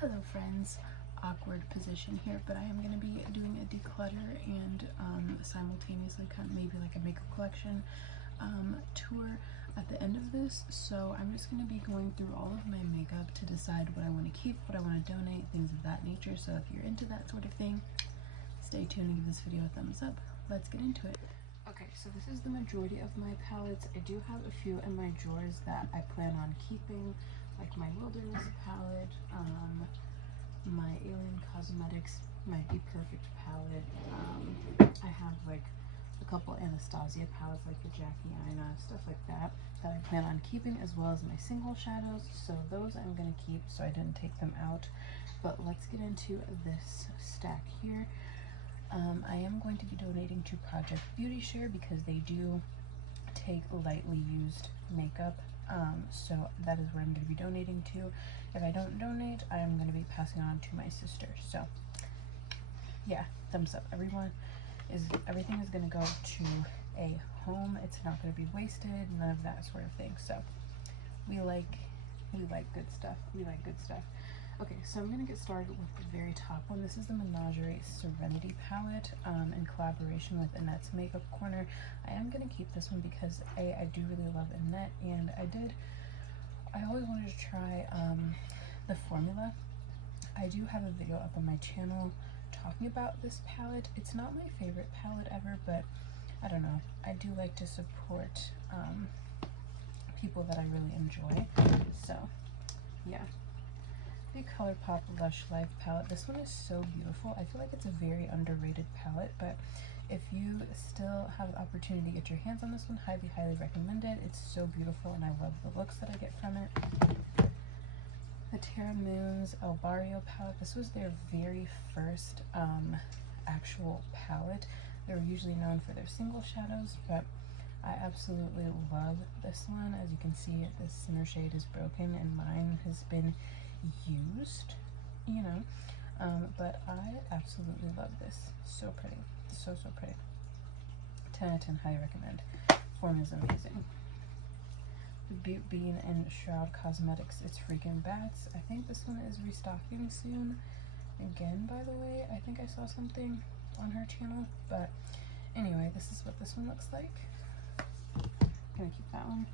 Hello friends, awkward position here, but I am going to be doing a declutter and simultaneously kind of maybe like a makeup collection tour at the end of this. So I'm just going to be going through all of my makeup to decide what I want to keep, what I want to donate, things of that nature. So if you're into that sort of thing, stay tuned and give this video a thumbs up. Let's get into it. Okay, so this is the majority of my palettes. I do have a few in my drawers that I plan on keeping, like my Wilderness palette, my Alien Cosmetics Might Be Perfect palette. I have like a couple Anastasia palettes like the Jackie Aina, stuff like that, that I plan on keeping, as well as my single shadows. So those I'm going to keep, so I didn't take them out. But let's get into this stack here. I am going to be donating to Project Beauty Share because they do take lightly used makeup. So that is where I'm going to be donating to. If I don't donate, I am going to be passing on to my sister. So yeah, thumbs up. Everything is going to go to a home. It's not going to be wasted, none of that sort of thing. So we like good stuff. We like good stuff. Okay, so I'm going to get started with the very top one. This is the Menagerie Serenity palette in collaboration with Annette's Makeup Corner. I am going to keep this one because I do really love Annette, and I always wanted to try the formula. I do have a video up on my channel talking about this palette. It's not my favorite palette ever, but I don't know. I do like to support people that I really enjoy. So yeah. The Colourpop Lush Life palette. This one is so beautiful. I feel like it's a very underrated palette, but if you still have the opportunity to get your hands on this one, highly recommend it. It's so beautiful and I love the looks that I get from it. The Terra Moon's El Barrio palette. This was their very first actual palette. They're usually known for their single shadows, but I absolutely love this one. As you can see, this center shade is broken and mine has been used, you know, but I absolutely love this. So pretty, so pretty. 10 out of 10, highly recommend. Form is amazing. Bean and Shroud Cosmetics, It's Freaking Bats. I think this one is restocking soon again, by the way. I think I saw something on her channel, but anyway, this is what this one looks like. Gonna keep that one.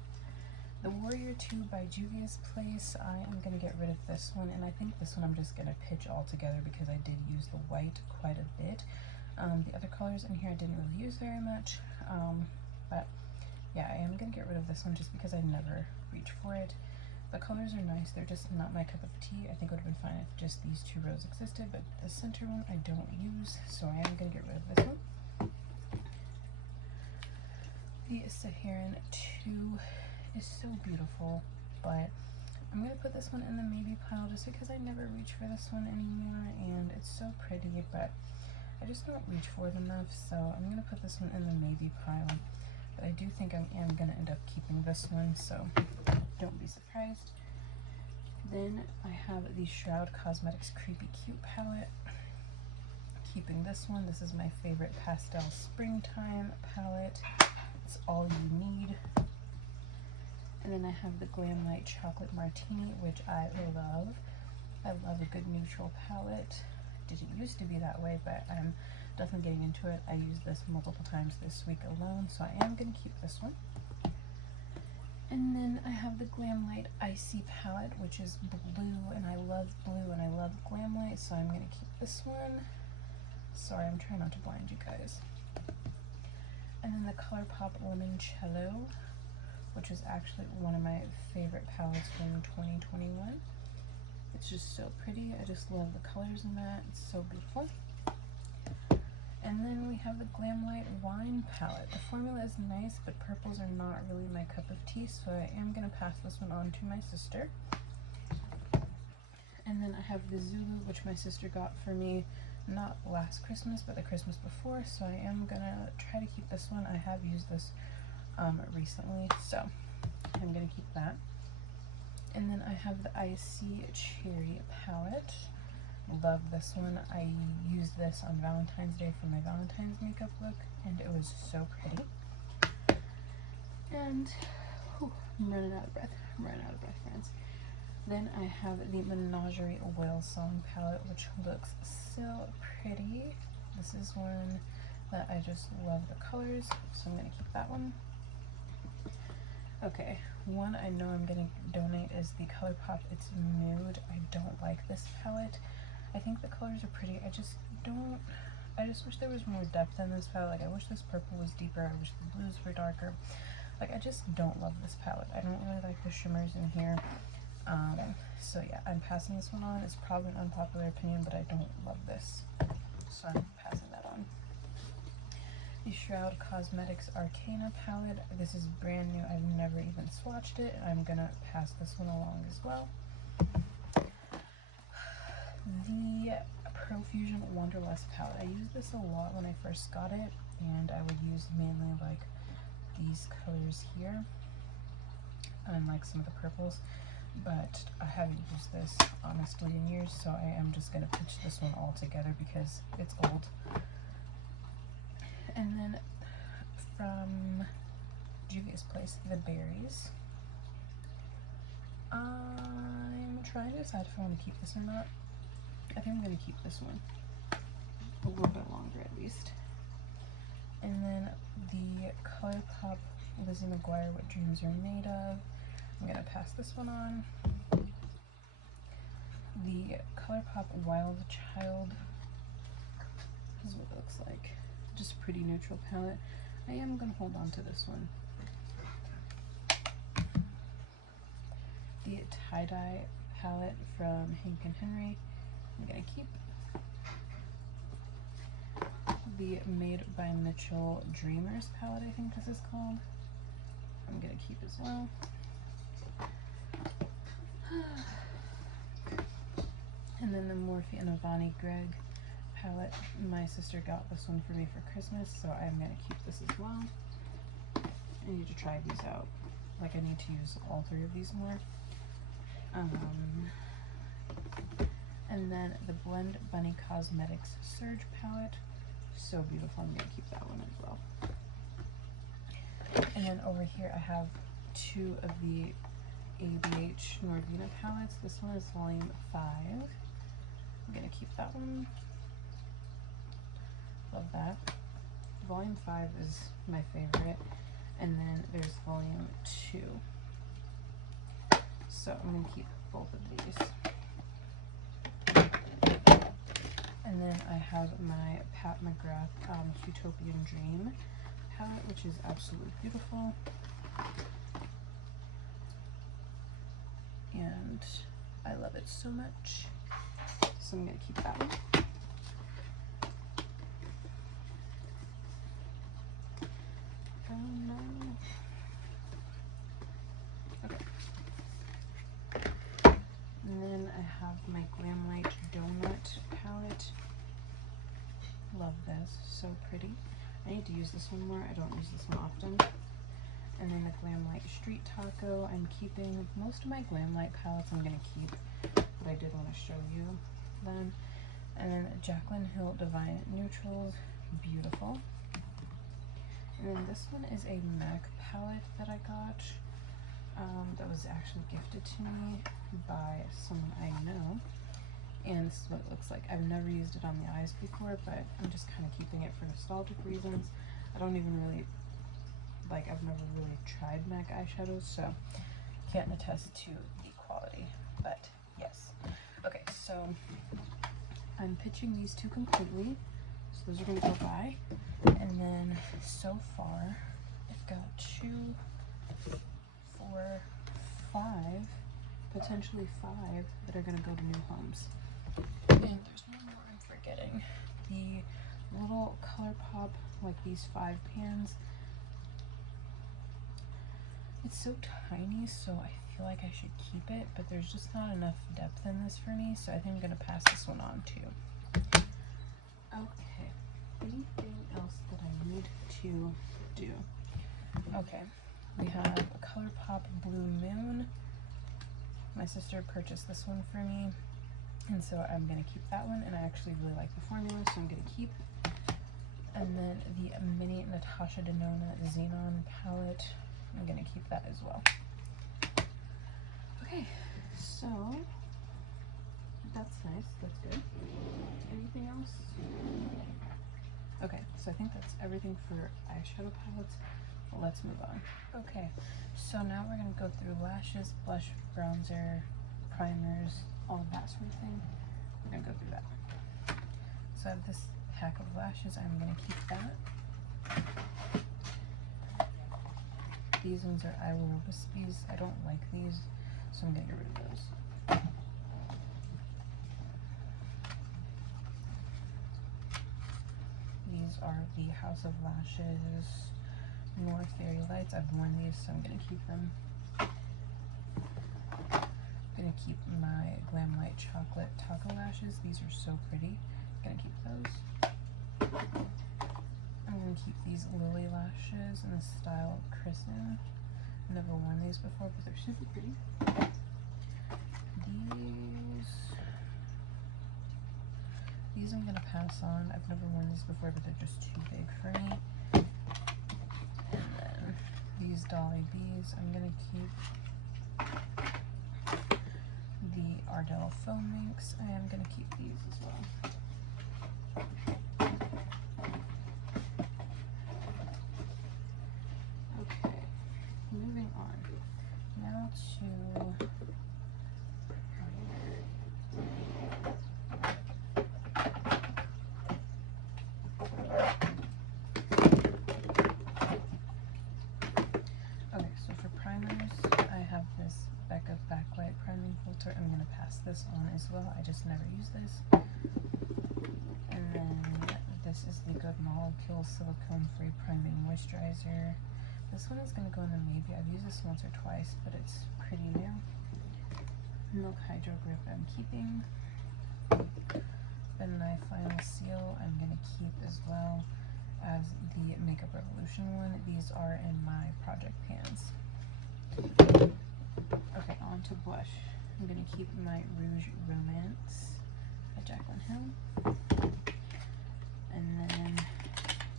The Warrior 2 by Juvia's Place. I am going to get rid of this one, and I think this one I'm just going to pitch all together because I did use the white quite a bit. The other colors in here I didn't really use very much, but yeah, I am going to get rid of this one just because I never reach for it. The colors are nice, they're just not my cup of tea. I think it would have been fine if just these two rows existed, but the center one I don't use, so I am going to get rid of this one. The Saharan 2 is so beautiful, but I'm going to put this one in the maybe pile just because I never reach for this one anymore, and it's so pretty, but I just don't reach for it enough, so I'm going to put this one in the maybe pile. But I do think I am going to end up keeping this one, so don't be surprised. Then I have the Shroud Cosmetics Creepy Cute palette. Keeping this one. This is my favorite pastel springtime palette. It's all you need. And then I have the Glam Light Chocolate Martini, which I love. I love a good neutral palette. Didn't used to be that way, but I'm definitely getting into it. I used this multiple times this week alone, so I am going to keep this one. And then I have the Glam Light Icy palette, which is blue, and I love blue, and I love Glam Light, so I'm going to keep this one. Sorry, I'm trying not to blind you guys. And then the Colourpop Limoncello, which is actually one of my favorite palettes from 2021. It's just so pretty. I just love the colors in that. It's so beautiful. And then we have the Glam Light Wine palette. The formula is nice, but purples are not really my cup of tea, so I am going to pass this one on to my sister. And then I have the Zulu, which my sister got for me not last Christmas, but the Christmas before, so I am going to try to keep this one. I have used this recently, so I'm gonna keep that. And then I have the Icy Cherry palette. Love this one. I used this on Valentine's Day for my Valentine's makeup look, and it was so pretty. And I'm running out of breath, friends. Then I have the Menagerie Oil Song palette, which looks so pretty. This is one that I just love the colors, so I'm going to keep that one. Okay, one I know I'm going to donate is the Colourpop It's Mood. I don't like this palette. I think the colors are pretty. I just wish there was more depth in this palette. Like, I wish this purple was deeper. I wish the blues were darker. Like, I just don't love this palette. I don't really like the shimmers in here. So yeah, I'm passing this one on. It's probably an unpopular opinion, but I don't love this. So I'm passing that on. The Shroud Cosmetics Arcana palette. This is brand new. I've never even swatched it. I'm gonna pass this one along as well. The Profusion Wanderlust palette. I used this a lot when I first got it, and I would use mainly like these colors here and like some of the purples, but I haven't used this honestly in years, so I am just gonna pitch this one all together because it's old. And then from Juvia's Place, the Berries. I'm trying to decide if I want to keep this or not. I think I'm going to keep this one a little bit longer at least. And then the Colourpop Lizzie McGuire What Dreams Are Made Of. I'm going to pass this one on. The Colourpop Wild Child. This is what it looks like. Just a pretty neutral palette. I am going to hold on to this one. The Tie-Dye palette from Hank and Henry. I'm going to keep. The Made by Mitchell Dreamers palette, I think this is called. I'm going to keep as well. And then the Morphe and Avani Greg palette. My sister got this one for me for Christmas, so I'm going to keep this as well. I need to try these out. Like, I need to use all three of these more. And then the Blend Bunny Cosmetics Surge palette. So beautiful. I'm going to keep that one as well. And then over here I have two of the ABH Nordina palettes. This one is volume 5. I'm going to keep that one. Love that. Volume 5 is my favorite. And then there's volume 2. So I'm going to keep both of these. And then I have my Pat McGrath Utopian Dream palette, which is absolutely beautiful. And I love it so much. So I'm going to keep that one. Okay. And then I have my Glamlight Donut palette. Love this, so pretty. I need to use this one more. I don't use this one often. And then the Glamlight Street Taco I'm keeping. Most of my Glamlight palettes I'm going to keep, but I did want to show you them. And then Jaclyn Hill Divine Neutrals, beautiful. And then this one is a MAC palette that I got. That was actually gifted to me by someone I know. And this is what it looks like. I've never used it on the eyes before, but I'm just kind of keeping it for nostalgic reasons. I don't even really, like, I've never really tried MAC eyeshadows, so can't attest to the quality, but yes. Okay, so I'm pitching these two completely. So those are going to go by. And then so far, I've got 2, 4, 5, potentially 5 that are going to go to new homes. And there's one more I'm forgetting. The little Colourpop, like these 5 pans. It's so tiny, so I feel like I should keep it, but there's just not enough depth in this for me, so I think I'm going to pass this one on too. Okay, anything else that I need to do? Okay, we have a Colourpop Blue Moon. My sister purchased this one for me, and so I'm going to keep that one, and I actually really like the formula, so I'm going to keep. And then the mini Natasha Denona Xenon palette, I'm going to keep that as well. Okay, So that's nice, that's good. Anything else? Okay, so I think that's everything for eyeshadow palettes. Let's move on. Okay, so now we're gonna go through lashes, blush, bronzer, primers, all of that sort of thing. We're gonna go through that. So I have this pack of lashes. I'm gonna keep that. These ones are I Will Wispies. I don't like these, so I'm gonna get rid of those. These are the House of Lashes Noir Fairy Lights. I've worn these, so I'm gonna keep them. I'm gonna keep my Glam Light Chocolate Taco Lashes. These are so pretty. I'm gonna keep those. I'm gonna keep these Lily lashes in the style Christen. I've never worn these before, but they're super pretty. These I'm gonna pass on. I've never worn these before, but they're just too big for me. And then these Dolly Bees, I'm gonna keep. The Ardell Foam Minks, I am gonna keep these as well. Okay, moving on. Now to okay, so for primers, I have this Becca Backlight Priming Filter. I'm going to pass this on as well. I just never use this. And then this is the Good Molecule Silicone Free Priming Moisturizer. This one is going to go in the maybe. I've used this once or twice, but it's pretty new. Milk Hydro Grip I'm keeping. Then my Final Seal I'm going to keep as well as the Makeup Revolution one. These are in my project pans. Okay, on to blush. I'm going to keep my Rouge Romance by Jaclyn Hill. And then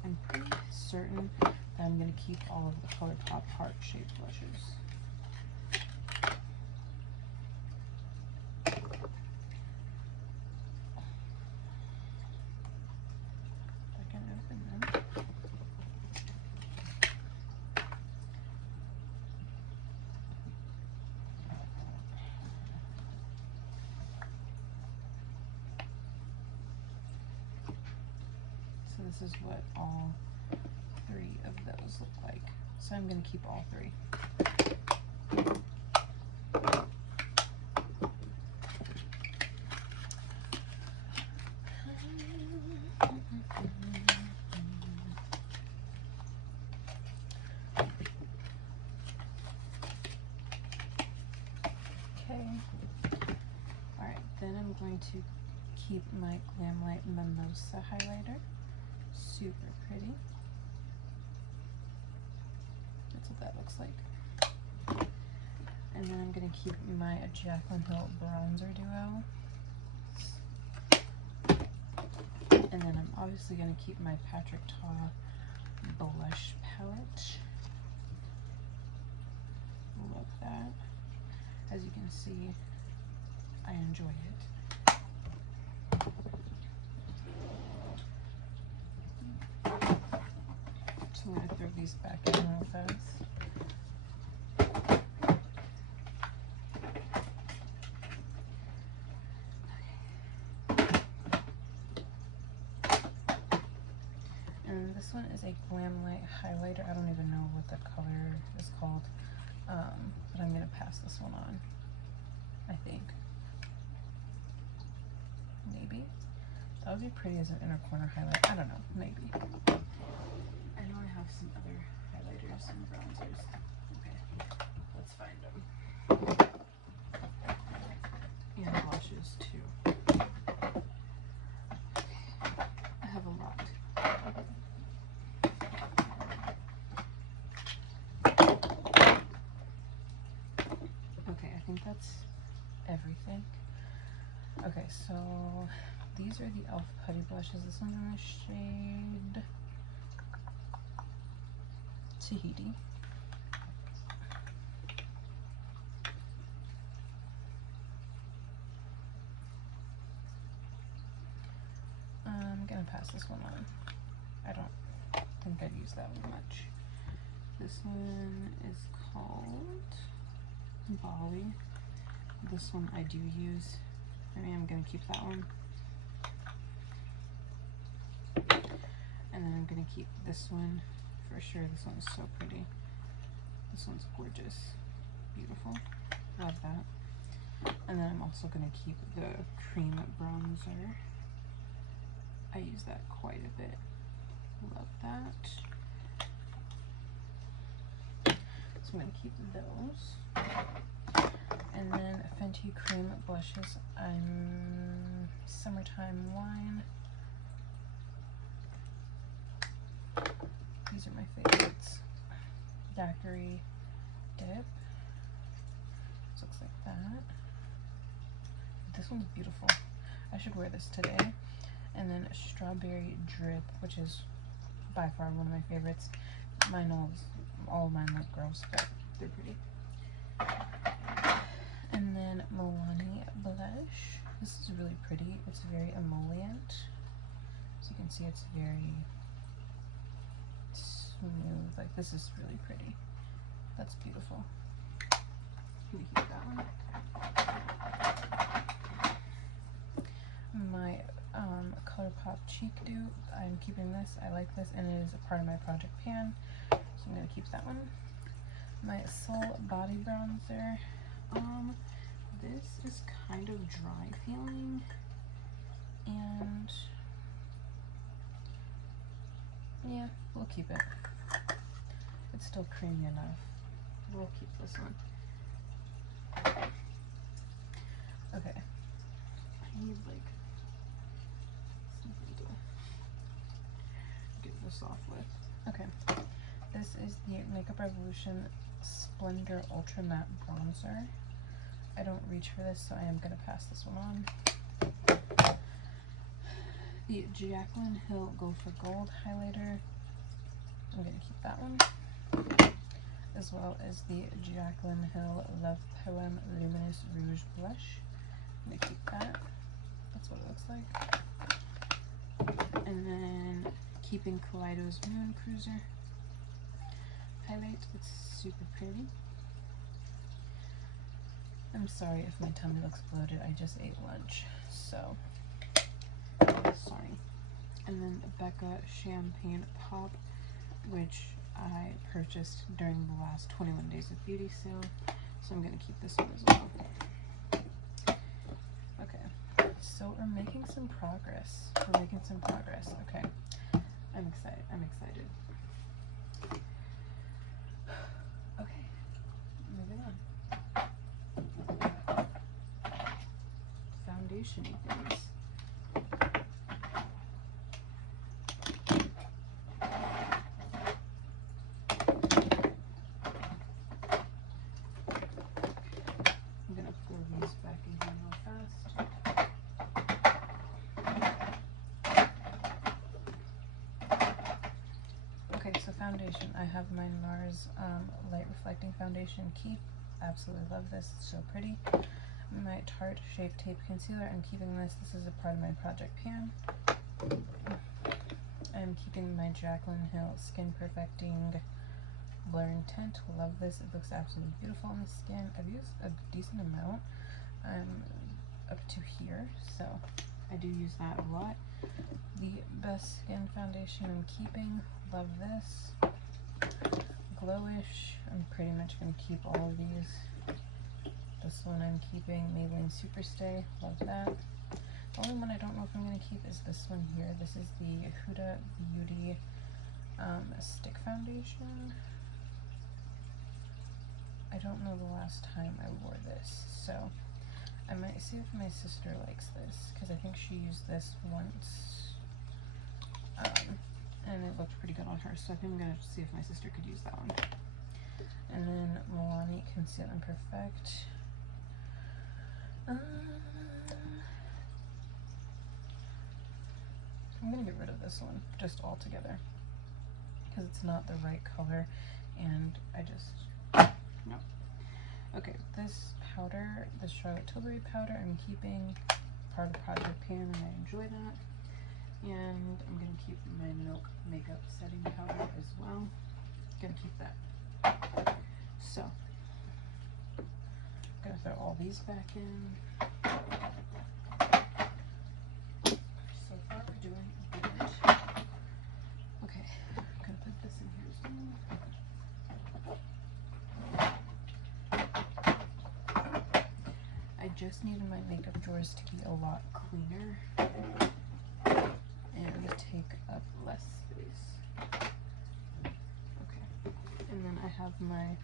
I'm pretty certain that I'm going to keep all of the Colourpop heart-shaped blushes. I can open them. So this is what all three of those look like. So I'm going to keep all three. Okay. Alright, then I'm going to keep my Glam Light Mimosa highlighter. Super pretty. That's what that looks like. And then I'm going to keep my Jaclyn Hill Bronzer Duo. And then I'm obviously going to keep my Patrick Ta Blush Palette. Love that. As you can see, I enjoy it. So I'm going to throw these back in real fast. And this one is a Glam Light highlighter. I don't even know what the color is called, but I'm going to pass this one on, I think. Maybe. That would be pretty as an inner corner highlight. I don't know. Maybe. I know I have some other highlighters and bronzers. Okay. Let's find them. And blushes too. I have a lot. Okay, I think that's everything. Okay, so these are the e.l.f. Putty Blushes. This one's in the shade Tahiti. gonna pass this one on. I don't think I'd use that one much. This one is called Bali. This one I do use. I am gonna keep that one. And then I'm gonna keep this one for sure. This one is so pretty. This one's gorgeous. Beautiful. Love that. And then I'm also gonna keep the cream bronzer. I use that quite a bit. Love that. So I'm gonna keep those. And then Fenty cream blushes. I'm Summertime Wine. These are my favorites. Daiquiri Dip. This looks like that. This one's beautiful. I should wear this today. And then Strawberry Drip, which is by far one of my favorites. All of mine look gross, but they're pretty. And then Milani Blush. This is really pretty. It's very emollient. So you can see it's very smooth. Like, this is really pretty. That's beautiful. I'm gonna keep that one. My Colourpop cheek dupe. I'm keeping this. I like this, and it is a part of my project pan, so I'm gonna keep that one. My Soul Body Bronzer. This is kind of dry feeling, and yeah, we'll keep it. It's still creamy enough. We'll keep this one. Okay. I need like something to get this off with. Okay. This is the Makeup Revolution Splendor Ultra Matte Bronzer. I don't reach for this, so I am going to pass this one on. The Jaclyn Hill Go for Gold highlighter. I'm going to keep that one. As well as the Jaclyn Hill Love Poem Luminous Rouge Blush. I'm going to keep that. That's what it looks like. And then keeping Kaleido's Moon Cruiser highlight. It's super pretty. I'm sorry if my tummy looks bloated. I just ate lunch, so sorry. And then Becca Champagne Pop, which I purchased during the last 21 Days of Beauty sale, so I'm going to keep this one as well. Okay, so we're making some progress. Okay, I'm excited. Okay, moving on. Foundation-y things. I'm gonna pour these back in here real fast. Okay, so foundation. I have my NARS Light Reflecting Foundation Keep. Absolutely love this. It's so pretty. My Tarte Shape Tape Concealer. I'm keeping this. This is a part of my project pan. I'm keeping my Jaclyn Hill Skin Perfecting Blurring Tint. Love this. It looks absolutely beautiful on the skin. I've used a decent amount. I'm up to here, so I do use that a lot. The Best Skin Foundation I'm keeping. Love this. Glowish. I'm pretty much going to keep all of these. This one I'm keeping. Maybelline Superstay. Love that. The only one I don't know if I'm going to keep is this one here. This is the Huda Beauty Stick Foundation. I don't know the last time I wore this, so I might see if my sister likes this, because I think she used this once, and it looked pretty good on her, so I think I'm going to see if my sister could use that one. And then Milani Conceal and Perfect. I'm going to get rid of this one, just altogether, because it's not the right color, and I just, no. Okay, this powder, the Charlotte Tilbury powder, I'm keeping part of Project Pan, and I enjoy that. And I'm going to keep my Milk makeup setting powder as well. Going to keep that. So, I'm going to throw all these back in. So far we're doing good. Okay, I'm going to put this in here as well. I just needed my makeup drawers to be a lot cleaner and take up less space. Okay, and then I have my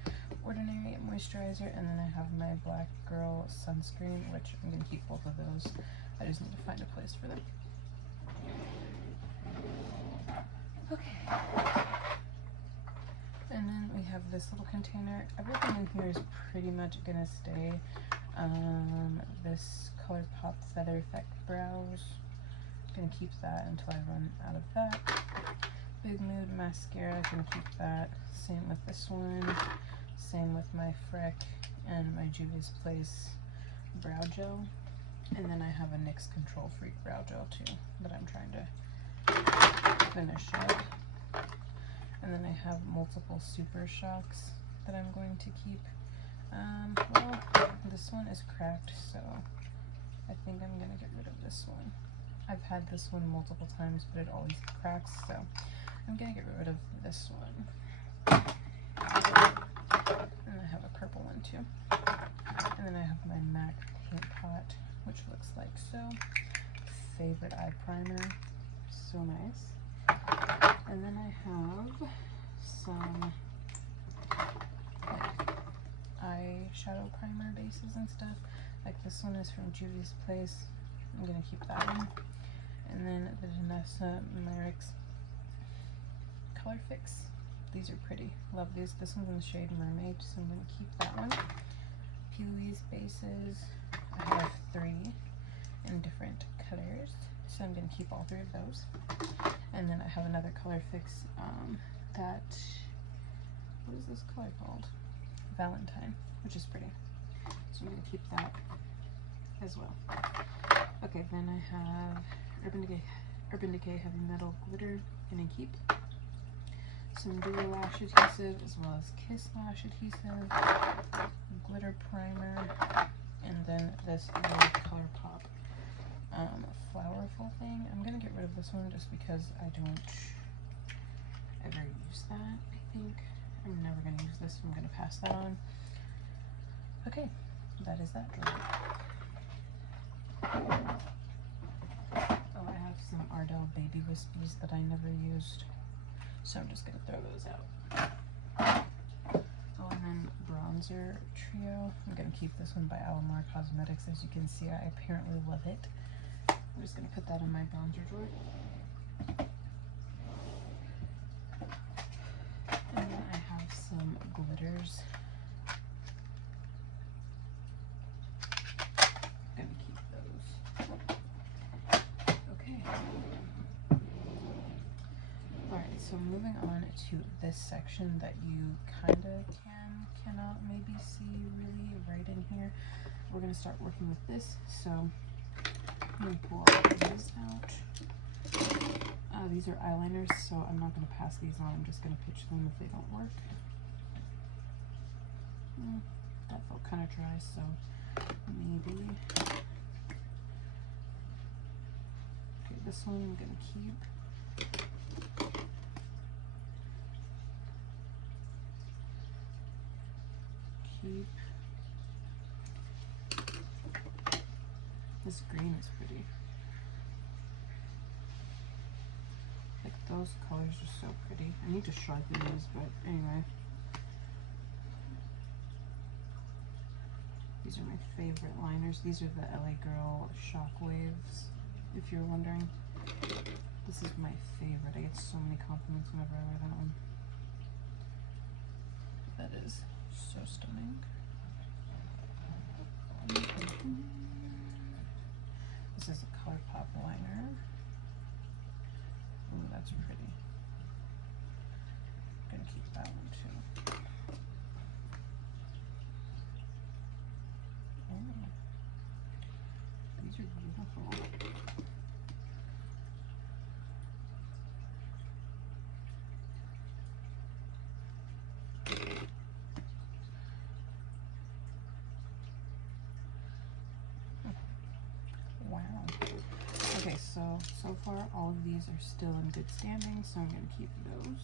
Ordinary moisturizer, and then I have my Black Girl sunscreen, which I'm going to keep both of those. I just need to find a place for them. Okay. And then we have this little container. Everything in here is pretty much going to stay. This Colourpop Feather Effect Brows. I'm going to keep that until I run out of that. Big Mood mascara, I'm going to keep that. Same with this one. Same with my Freck and my Juvia's Place brow gel. And then I have a NYX Control Freak brow gel too that I'm trying to finish up. And then I have multiple Super Shocks that I'm going to keep. Well, this one is cracked, so I think I'm going to get rid of this one. I've had this one multiple times, but it always cracks, so I'm going to get rid of this one. And I have a purple one too. And then I have my MAC paint pot, which looks like so. Favorite eye primer, so nice. And then I have some like eyeshadow primer bases and stuff. Like this one is from Juvia's Place. I'm gonna keep that one. And then the Vanessa Merrick's Color Fix. These are pretty. Love these. This one's in the shade Mermaid, so I'm gonna keep that one. Pee-wee's bases. I have 3 in different colors, so I'm gonna keep all 3 of those. And then I have another Color Fix that, what is this color called? Valentine, which is pretty. So I'm gonna keep that as well. Okay, then I have Urban Decay Heavy Metal Glitter, gonna keep. Some Duo Lash Adhesive, as well as Kiss Lash Adhesive, glitter primer, and then this little Colourpop flowerful thing. I'm gonna get rid of this one just because I don't ever use that, I think. I'm never gonna use this, so I'm gonna pass that on. Okay, that is that drawer. Oh, I have some Ardell Baby Wispies that I never used, so I'm just gonna throw those out. Oh, and then bronzer trio. I'm gonna keep this one by Alamar Cosmetics. As you can see, I apparently love it. I'm just gonna put that in my bronzer drawer. And then I have some glitters. I'm gonna keep those. Okay. Alright, so moving on to this section that you kinda cannot maybe see really right in here. We're gonna start working with this, so I'm gonna pull all these out. These are eyeliners, so I'm not gonna pass these on, I'm just gonna pitch them if they don't work. That felt kinda dry, so maybe. Okay, this one I'm gonna keep. This green is pretty. Like those colors are so pretty. I need to sharpen these, but anyway. These are my favorite liners. These are the LA Girl Shockwaves, if you're wondering. This is my favorite. I get so many compliments whenever I wear that one. That is so stunning. This is a Colourpop liner. Ooh, that's pretty. I'm gonna keep that one too. Oh, these are beautiful. So far all of these are still in good standing, so I'm going to keep those.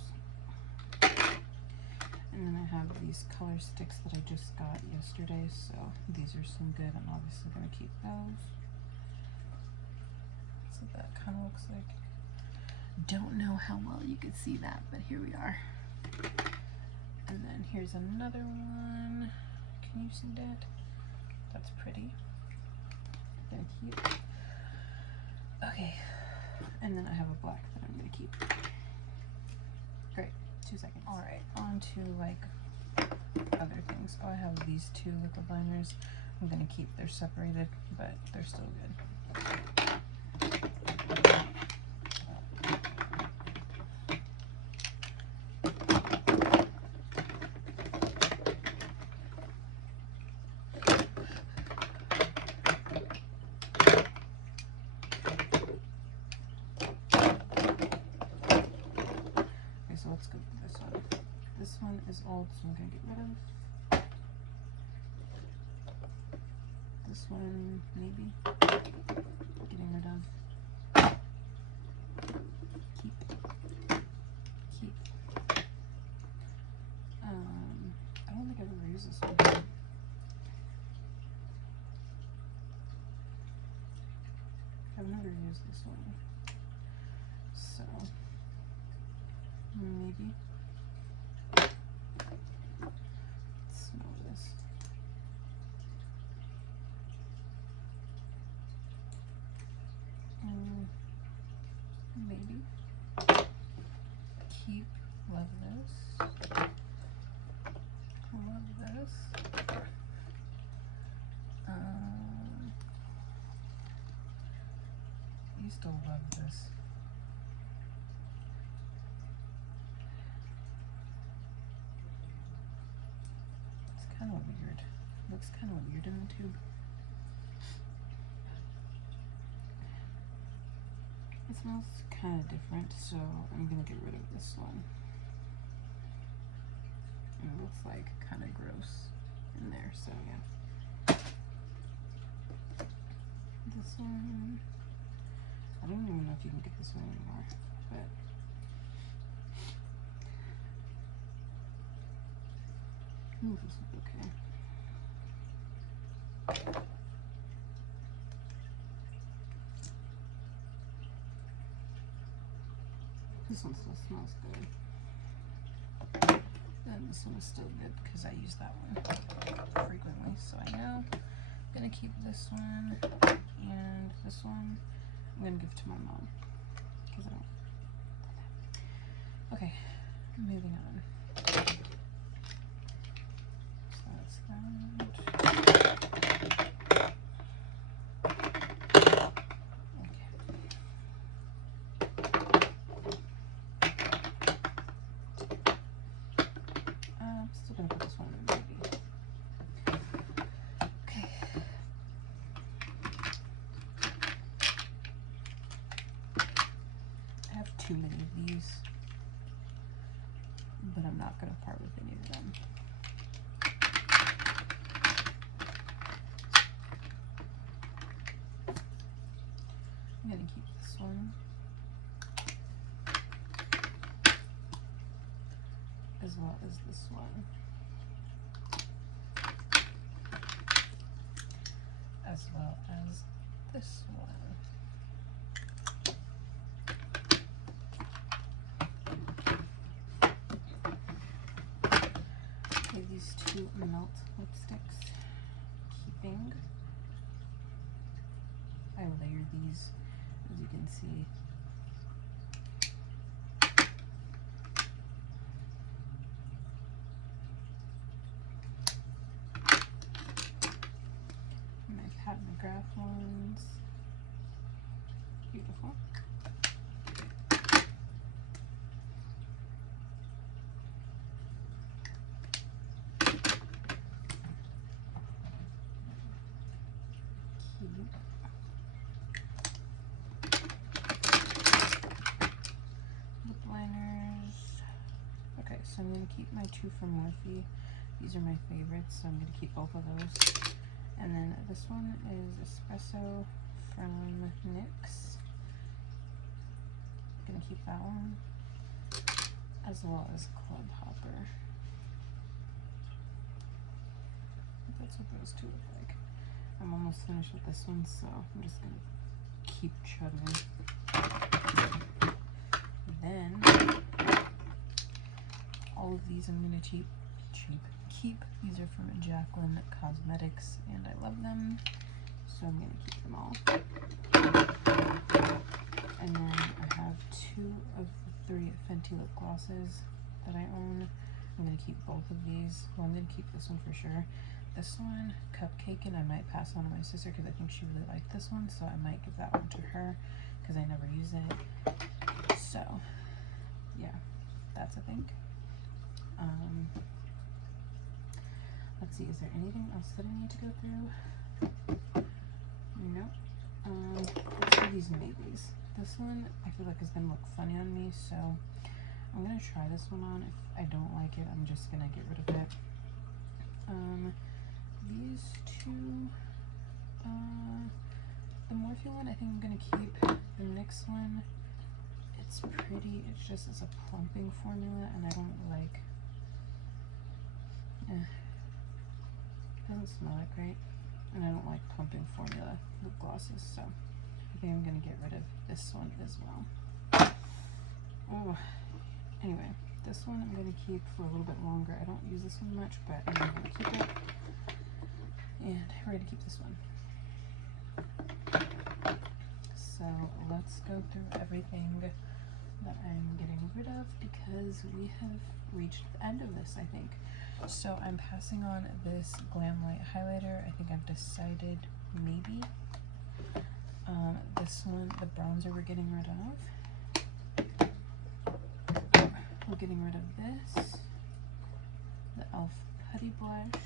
And then I have these color sticks that I just got yesterday, so these are some good. I'm obviously going to keep those. So that kind of looks like. Don't know how well you could see that, but here we are. And then here's another one. Can you see that? That's pretty. I'm gonna keep. Okay. And then I have a black that I'm gonna keep. Great. 2 seconds. Alright, on to like other things. Oh, I have these 2 liquid liners. I'm gonna keep. They're separated, but they're still good. So let's go with this one. This one is old, so I'm going to get rid of. This one, maybe. Getting rid of. Keep. Keep. I don't think I've ever used this one. I've never used this one. So. Maybe. Let's smell this. Maybe. Keep. Love this. Love this. I used to love this. Kind of weird. Looks kind of weird in the tube. It smells kind of different, so I'm gonna get rid of this one. It looks like kind of gross in there, so yeah. This one, I don't even know if you can get this one anymore, but ooh, this is okay. This one still smells good. And this one is still good because I use that one frequently, so I know. I'm gonna keep this one and this one. I'm gonna give to my mom because I don't. Okay, moving on. That's that. Okay. I'm still gonna put this one in the maybe. Okay. I have too many of these, but I'm not gonna part with any of them. I'm gonna keep this one, as well as this one, as well as this one. Okay, these 2 melt lipsticks, keeping. I layered these, as you can see. My Patent McGrath ones. Beautiful. Keep. Lip liners. Okay, so I'm going to keep my 2 from Morphe. These are my favorites, so I'm going to keep both of those. And then this one is Espresso from NYX. gonna keep that one, as well as Club Hopper. That's what those two look like. I'm almost finished with this one, so I'm just gonna keep chugging. Then all of these I'm gonna keep. These are from Jacqueline Cosmetics, and I love them, so I'm gonna keep them all. And then I have 2 of the 3 Fenty lip glosses that I own. I'm gonna keep both of these. Well, I'm gonna keep this one for sure. This one, Cupcake, and I might pass on to my sister because I think she really liked this one, so I might give that one to her because I never use it. So, yeah, that's a thing. Let's see, is there anything else that I need to go through? Nope. Let's do these maybes. This one I feel like is gonna look funny on me, so I'm gonna try this one on. If I don't like it, I'm just gonna get rid of it. These two, the Morphe one I think I'm gonna keep. The NYX one, it's pretty, it's just as a plumping formula, and I don't like, doesn't smell that great, and I don't like plumping formula lip glosses, so I think I'm gonna get rid of this one as well. Oh, anyway, this one I'm gonna keep for a little bit longer. I don't use this one much, but I'm gonna keep it, and we're gonna keep this one. So let's go through everything that I'm getting rid of because we have reached the end of this, I think. So I'm passing on this Glam Light highlighter. I think I've decided maybe. This one, the bronzer, we're getting rid of. We're getting rid of this. The e.l.f. Putty Blush.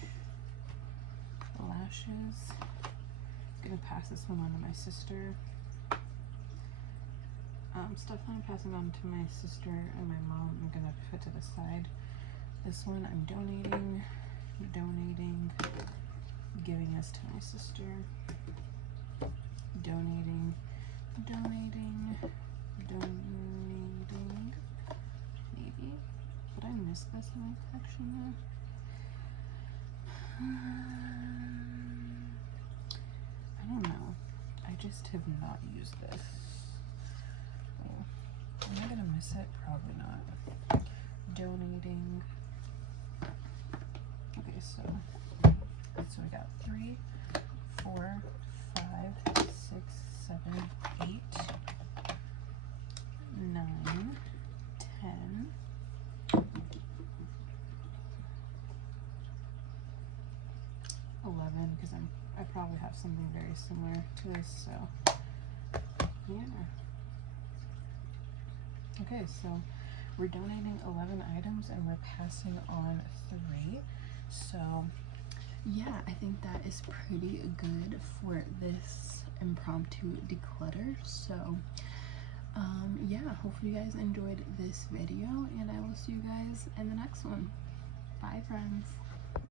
Lashes. I'm gonna pass this one on to my sister. Stuff I'm passing on to my sister and my mom, I'm gonna put to the side. This one I'm donating, giving this to my sister, donating, maybe. Would I miss this in my collection though? I don't know. I just have not used this. Am I gonna miss it? Probably not. Donating. Okay, so we got 3, 4, 5, 6, 7, 8, 9, 10, 11, because I probably have something very similar to this, so yeah. Okay, so we're donating 11 items and we're passing on 3. So yeah, I think that is pretty good for this impromptu declutter. So yeah, hopefully you guys enjoyed this video, and I will see you guys in the next one. Bye, friends.